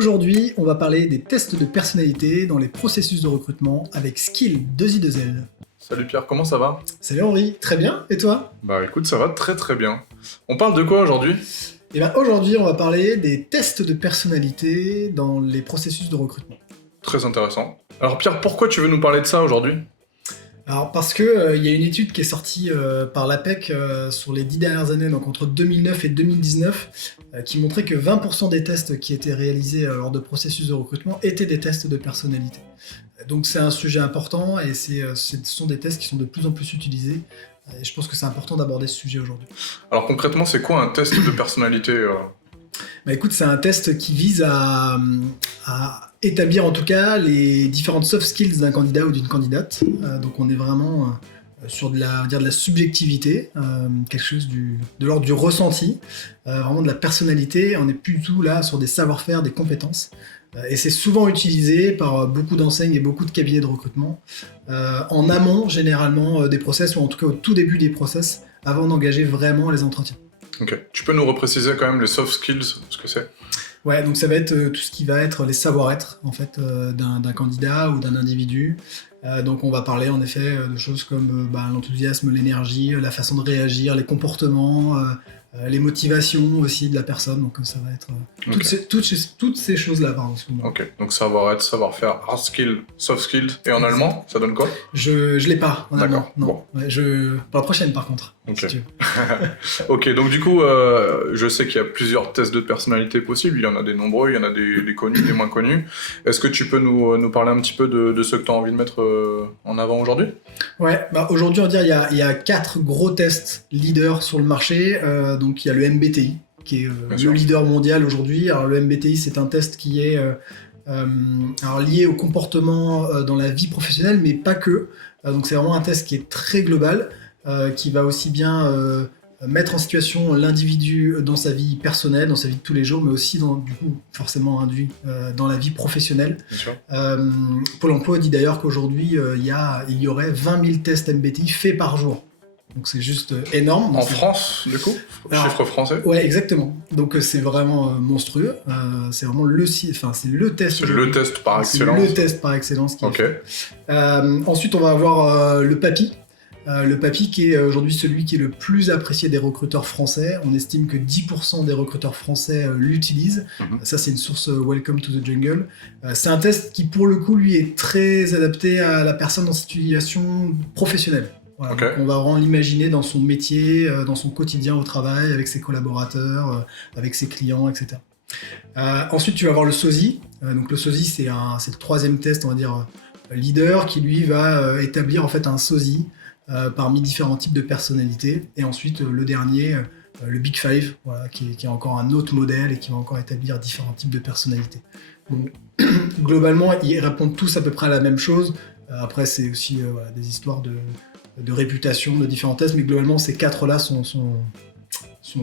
Aujourd'hui, on va parler des tests de personnalité dans les processus de recrutement avec Skill 2i2L. Salut Pierre, comment ça va? Salut Henri, très bien, et toi? Bah écoute, ça va très très bien. On parle de quoi aujourd'hui? Aujourd'hui, on va parler des tests de personnalité dans les processus de recrutement. Très intéressant. Alors Pierre, pourquoi tu veux nous parler de ça aujourd'hui? Alors parce que y a une étude qui est sortie par l'APEC sur les 10 dernières années, donc entre 2009 et 2019, qui montrait que 20% des tests qui étaient réalisés lors de processus de recrutement étaient des tests de personnalité. Donc c'est un sujet important et ce sont des tests qui sont de plus en plus utilisés. Et je pense que c'est important d'aborder ce sujet aujourd'hui. Alors concrètement, c'est quoi un test de personnalité Écoute, c'est un test qui vise à établir en tout cas les différentes soft skills d'un candidat ou d'une candidate. Donc on est vraiment sur de la subjectivité, quelque chose de l'ordre du ressenti, vraiment de la personnalité. On n'est plus du tout là sur des savoir-faire, des compétences. Et c'est souvent utilisé par beaucoup d'enseignes et beaucoup de cabinets de recrutement en amont généralement des process, ou en tout cas au tout début des process, avant d'engager vraiment les entretiens. Ok. Tu peux nous repréciser quand même les soft skills, ce que c'est? Ouais, donc ça va être tout ce qui va être les savoir-être en fait d'un candidat ou d'un individu. Donc on va parler en effet de choses comme l'enthousiasme, l'énergie, la façon de réagir, les comportements, les motivations aussi de la personne. Donc ça va être toutes ces choses-là, pardon. Ok, donc savoir-être, savoir-faire, hard skills, soft skills. Et en allemand, ça donne quoi? Je l'ai pas en allemand. D'accord, Non. bon. Ouais, pour la prochaine par contre. Ok. Si tu veux. Ok, donc du coup, je sais qu'il y a plusieurs tests de personnalité possibles, il y en a des nombreux, il y en a des connus, des moins connus. Est-ce que tu peux nous parler un petit peu de ceux que tu as envie de mettre en avant aujourd'hui? Ouais, aujourd'hui on va dire il y a 4 gros tests leaders sur le marché. Donc il y a le MBTI, qui est le leader mondial aujourd'hui. Alors le MBTI, c'est un test qui est lié au comportement dans la vie professionnelle, mais pas que. Donc c'est vraiment un test qui est très global, qui va aussi bien mettre en situation l'individu dans sa vie personnelle, dans sa vie de tous les jours, mais aussi forcément induit dans la vie professionnelle. Bien sûr. Pôle emploi dit d'ailleurs qu'aujourd'hui il y aurait 20 000 tests MBTI faits par jour. Donc c'est juste énorme. En France, du coup? Chiffre français? Ouais, exactement. Donc c'est vraiment monstrueux. C'est vraiment le test. C'est le test par excellence. C'est le test par excellence. Ok. Ensuite, on va avoir le PAPI. Le PAPI qui est aujourd'hui celui qui est le plus apprécié des recruteurs français. On estime que 10% des recruteurs français l'utilisent. Ça, c'est une source Welcome to the Jungle. C'est un test qui, pour le coup, lui, est très adapté à la personne dans cette situation professionnelle. Voilà, Okay. donc on va vraiment l'imaginer dans son métier, dans son quotidien au travail, avec ses collaborateurs, avec ses clients, etc. Ensuite, tu vas avoir le SOSI. Donc le SOSI, c'est le troisième test, on va dire, leader, qui lui va établir en fait un SOSI parmi différents types de personnalités. Et ensuite, le dernier, le Big Five, voilà, qui est encore un autre modèle et qui va encore établir différents types de personnalités. Donc, globalement, ils répondent tous à peu près à la même chose. Après, c'est aussi des histoires de réputation, de différents tests, mais globalement, ces 4-là sont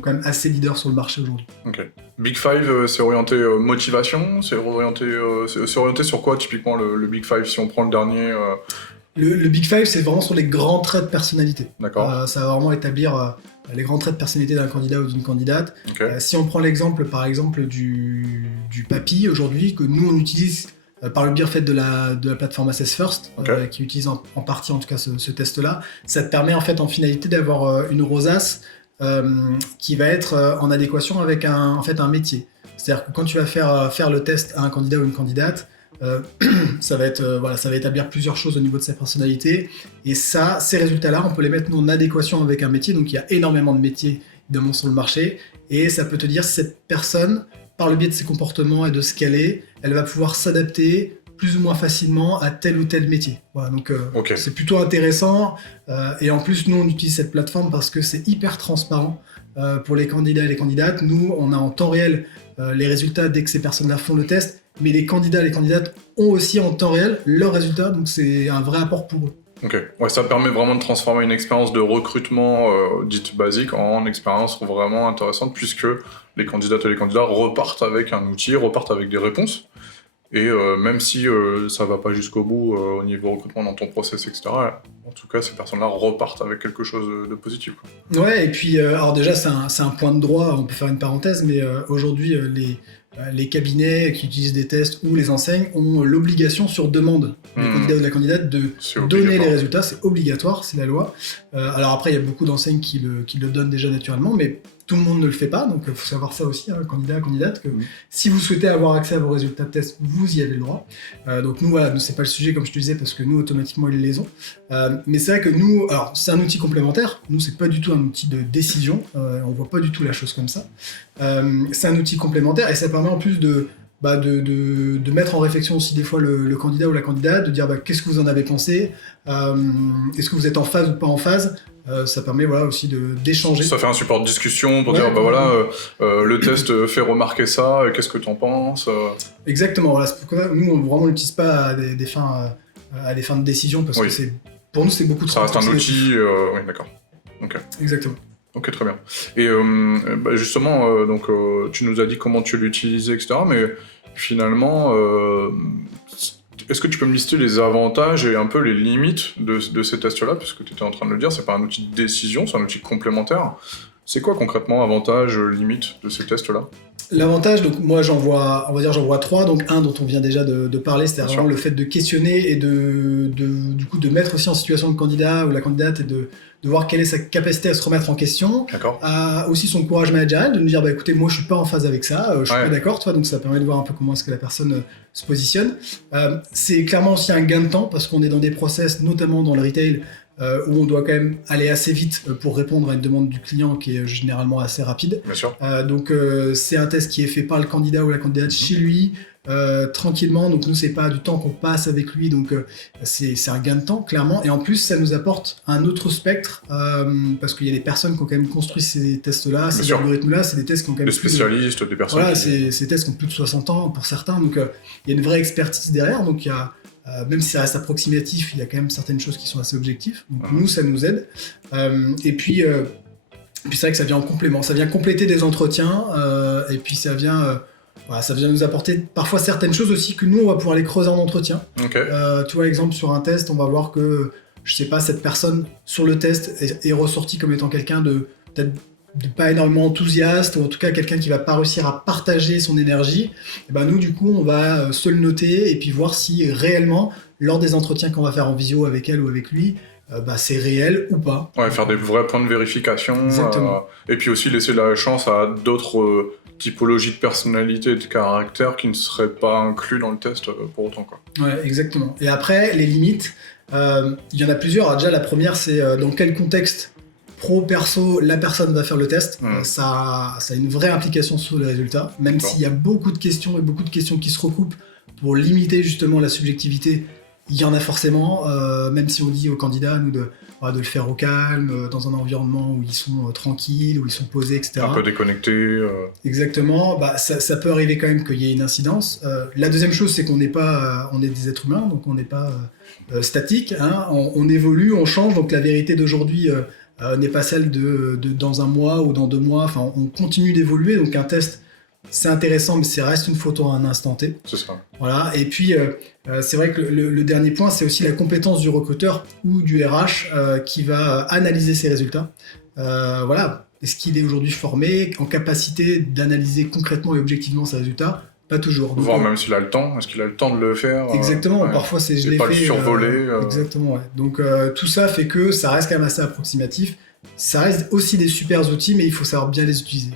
quand même assez leaders sur le marché aujourd'hui. Ok. Big Five, c'est orienté motivation, c'est orienté sur quoi typiquement le Big Five, si on prend le dernier Le Big Five, c'est vraiment sur les grands traits de personnalité. D'accord. Ça va vraiment établir les grands traits de personnalité d'un candidat ou d'une candidate. Okay. Si on prend l'exemple, par exemple, du PAPI aujourd'hui, que nous on utilise par le biais de la plateforme Assess First, Okay. qui utilise en partie en tout cas ce test-là, ça te permet en fait en finalité d'avoir une rosace qui va être en adéquation avec un métier. C'est-à-dire que quand tu vas faire le test à un candidat ou une candidate, ça va établir plusieurs choses au niveau de sa personnalité, et ces résultats-là, on peut les mettre nous en adéquation avec un métier. Donc il y a énormément de métiers évidemment sur le marché, et ça peut te dire si cette personne, par le biais de ses comportements et de ce qu'elle est, elle va pouvoir s'adapter plus ou moins facilement à tel ou tel métier. Voilà, donc Okay. c'est plutôt intéressant, et en plus nous on utilise cette plateforme parce que c'est hyper transparent pour les candidats et les candidates. Nous on a en temps réel les résultats dès que ces personnes-là font le test, mais les candidats et les candidates ont aussi en temps réel leurs résultats, donc c'est un vrai apport pour eux. Ok, ouais, ça permet vraiment de transformer une expérience de recrutement dite basique en expérience vraiment intéressante, puisque les candidates et les candidats repartent avec un outil, repartent avec des réponses. Et même si ça va pas jusqu'au bout au niveau recrutement dans ton process, etc., en tout cas, ces personnes-là repartent avec quelque chose de positif, quoi. Ouais, et puis, alors déjà, c'est un point de droit, on peut faire une parenthèse, mais aujourd'hui, les cabinets qui utilisent des tests ou les enseignes ont l'obligation sur demande du candidat ou de la candidate de donner les résultats, c'est obligatoire, c'est la loi. Alors après, il y a beaucoup d'enseignes qui le donnent déjà naturellement, mais tout le monde ne le fait pas, donc il faut savoir ça aussi, candidat, candidate, que si vous souhaitez avoir accès à vos résultats de test, vous y avez le droit. Donc nous, voilà, c'est pas le sujet comme je te disais, parce que nous, automatiquement, ils les ont. Mais c'est vrai que nous, alors c'est un outil complémentaire, nous, c'est pas du tout un outil de décision, on voit pas du tout la chose comme ça. C'est un outil complémentaire, et ça permet en plus de mettre en réflexion aussi des fois le candidat ou la candidate, de dire qu'est-ce que vous en avez pensé, est-ce que vous êtes en phase ou pas en phase. Ça permet aussi d'échanger. Ça fait un support de discussion pour dire le test fait remarquer ça, qu'est-ce que t'en penses Exactement, voilà, c'est pourquoi nous on l'utilise pas à des fins de décision parce que pour nous c'est beaucoup trop. Ça reste un outil, oui d'accord. Okay. Exactement. Ok, très bien. Et justement, tu nous as dit comment tu l'utilisais, etc. Mais finalement, est-ce que tu peux me lister les avantages et un peu les limites de ces tests-là? Puisque tu étais en train de le dire, c'est pas un outil de décision, c'est un outil complémentaire. C'est quoi concrètement avantage, limite de ces tests-là? L'avantage, donc moi j'en vois 3, donc un dont on vient déjà de parler, c'est vraiment le fait de questionner et du coup de mettre aussi en situation le candidat ou la candidate et de voir quelle est sa capacité à se remettre en question, aussi son courage managérial, de nous dire écoutez, moi je suis pas en phase avec ça, je suis pas d'accord, donc ça permet de voir un peu comment est-ce que la personne se positionne. C'est clairement aussi un gain de temps parce qu'on est dans des process, notamment dans le retail, où on doit quand même aller assez vite pour répondre à une demande du client qui est généralement assez rapide. Bien sûr. Donc c'est un test qui est fait par le candidat ou la candidate chez lui, tranquillement, donc nous c'est pas du temps qu'on passe avec lui, donc c'est un gain de temps clairement, et en plus ça nous apporte un autre spectre, parce qu'il y a des personnes qui ont quand même construit ces tests-là, ces algorithmes-là, c'est des tests qui ont quand même des spécialistes, des personnes. Voilà, ces tests qui ont plus de 60 ans pour certains, donc il y a une vraie expertise derrière, donc il y a même si ça reste approximatif, il y a quand même certaines choses qui sont assez objectives. Donc nous, ça nous aide. Et puis c'est vrai que ça vient en complément. Ça vient compléter des entretiens. Et puis ça vient nous apporter parfois certaines choses aussi que nous, on va pouvoir les creuser en entretien. Okay. Tu vois, exemple, sur un test, on va voir que, je sais pas, cette personne sur le test est ressortie comme étant quelqu'un de peut-être de pas énormément enthousiaste, ou en tout cas quelqu'un qui va pas réussir à partager son énergie, et nous du coup on va se le noter et puis voir si réellement lors des entretiens qu'on va faire en visio avec elle ou avec lui, c'est réel ou pas. Ouais, faire des vrais points de vérification. Exactement. Et puis aussi laisser la chance à d'autres typologies de personnalité et de caractère qui ne seraient pas inclus dans le test pour autant, quoi. Ouais, exactement. Et après, les limites, il y en a plusieurs. Alors, déjà, la première, c'est dans quel contexte pro, perso, la personne va faire le test. Ça a une vraie implication sur les résultats, même s'il y a beaucoup de questions et beaucoup de questions qui se recoupent pour limiter justement la subjectivité. Il y en a forcément, même si on dit aux candidats nous de le faire au calme, dans un environnement où ils sont tranquilles, où ils sont posés, etc. Un peu déconnectés. Exactement, ça peut arriver quand même qu'il y ait une incidence. La deuxième chose, c'est qu'on n'est pas, on est des êtres humains, donc on n'est pas statique, hein. On évolue, on change, donc la vérité d'aujourd'hui n'est pas celle de dans un mois ou dans 2 mois, enfin on continue d'évoluer, donc un test c'est intéressant, mais ça reste une photo à un instant T. C'est ça. Voilà. Et puis, c'est vrai que le dernier point, c'est aussi la compétence du recruteur ou du RH qui va analyser ses résultats. Voilà. Est-ce qu'il est aujourd'hui formé, en capacité d'analyser concrètement et objectivement ses résultats? Pas toujours. Voir même s'il a le temps. Est-ce qu'il a le temps de le faire? Exactement. Ouais. Parfois, c'est je l'ai pas fait. Le survoler. Exactement. Ouais. Donc, tout ça fait que ça reste quand même assez approximatif. Ça reste aussi des super outils, mais il faut savoir bien les utiliser.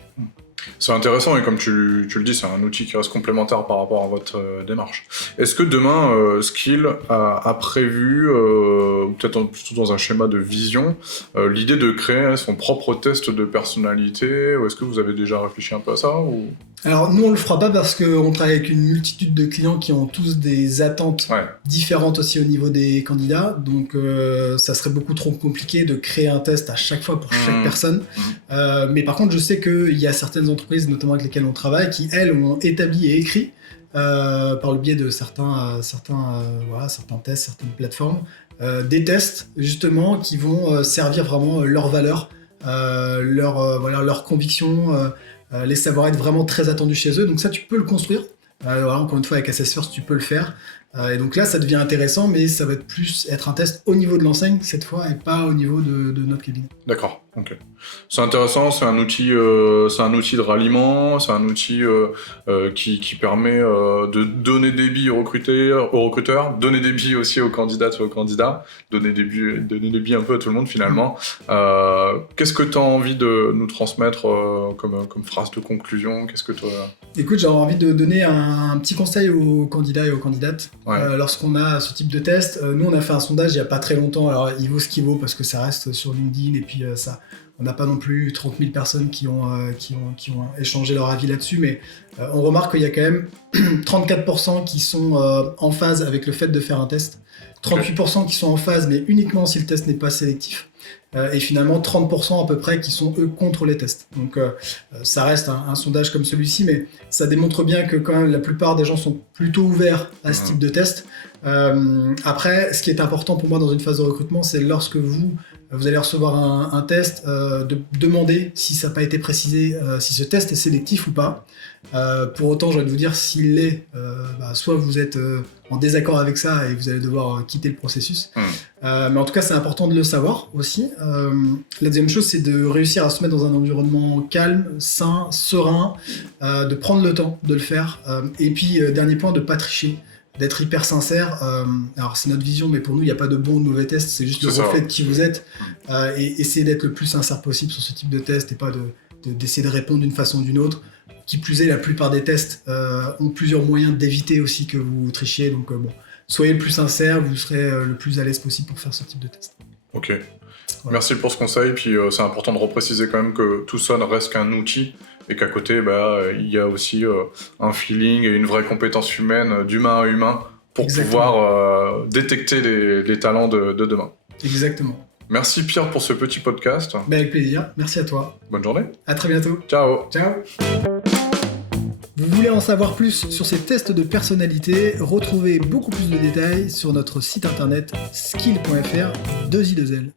C'est intéressant et comme tu le dis, c'est un outil qui reste complémentaire par rapport à votre démarche. Est-ce que demain, Skill a prévu, peut-être plutôt dans un schéma de vision, l'idée de créer son propre test de personnalité, ou est-ce que vous avez déjà réfléchi un peu à ça ou... Alors nous on le fera pas parce qu'on travaille avec une multitude de clients qui ont tous des attentes différentes aussi au niveau des candidats, donc ça serait beaucoup trop compliqué de créer un test à chaque fois pour chaque personne. Mais par contre je sais qu'il y a certaines entreprises, notamment avec lesquelles on travaille, qui elles ont établi et écrit par le biais de certains tests, certaines plateformes, des tests justement qui vont servir vraiment leurs valeurs, leurs convictions, les savoir-être vraiment très attendus chez eux. Donc ça, tu peux le construire. Encore une fois, avec Assessfirst, tu peux le faire. Et donc là, ça devient intéressant, mais ça va être un test au niveau de l'enseigne cette fois et pas au niveau de notre cabinet. D'accord, ok. C'est intéressant, c'est un outil de ralliement, c'est un outil qui permet de donner des billes aux recruteurs, donner des billes aussi aux candidates et aux candidats, donner des billes un peu à tout le monde finalement. Qu'est-ce que tu as envie de nous transmettre comme phrase de conclusion? Qu'est-ce que toi... Écoute, j'aurais envie de donner un petit conseil aux candidats et aux candidates. Ouais. Lorsqu'on a ce type de test, nous on a fait un sondage il n'y a pas très longtemps, alors il vaut ce qu'il vaut parce que ça reste sur LinkedIn et puis on n'a pas non plus 30 000 personnes qui ont échangé leur avis là-dessus, mais on remarque qu'il y a quand même 34% qui sont en phase avec le fait de faire un test, 38% qui sont en phase mais uniquement si le test n'est pas sélectif, et finalement 30% à peu près qui sont eux contre les tests. Donc ça reste un sondage comme celui-ci, mais ça démontre bien que quand même la plupart des gens sont plutôt ouverts à ce type de test. Après, ce qui est important pour moi dans une phase de recrutement, c'est lorsque vous allez recevoir un test, de demander si ça n'a pas été précisé, si ce test est sélectif ou pas. Pour autant, j'ai envie de vous dire, s'il l'est, soit vous êtes en désaccord avec ça et vous allez devoir quitter le processus. Mais en tout cas, c'est important de le savoir aussi. La deuxième chose, c'est de réussir à se mettre dans un environnement calme, sain, serein, de prendre le temps de le faire. Et puis, dernier point, de ne pas tricher. D'être hyper sincère. Alors c'est notre vision, mais pour nous il n'y a pas de bon ou de mauvais test, c'est juste le reflet de qui vous êtes, et essayer d'être le plus sincère possible sur ce type de test et pas d'essayer de répondre d'une façon ou d'une autre. Qui plus est, la plupart des tests ont plusieurs moyens d'éviter aussi que vous trichiez, donc soyez le plus sincère, vous serez le plus à l'aise possible pour faire ce type de test. Ok. Voilà. Merci pour ce conseil, puis c'est important de repréciser quand même que tout ça ne reste qu'un outil et qu'à côté, il y a aussi un feeling et une vraie compétence humaine, d'humain à humain, pour pouvoir détecter les talents de demain. Exactement. Merci Pierre pour ce petit podcast. Avec plaisir, merci à toi. Bonne journée. À très bientôt. Ciao. Ciao. Vous voulez en savoir plus sur ces tests de personnalité? Retrouvez beaucoup plus de détails sur notre site internet skill.fr 2i2l.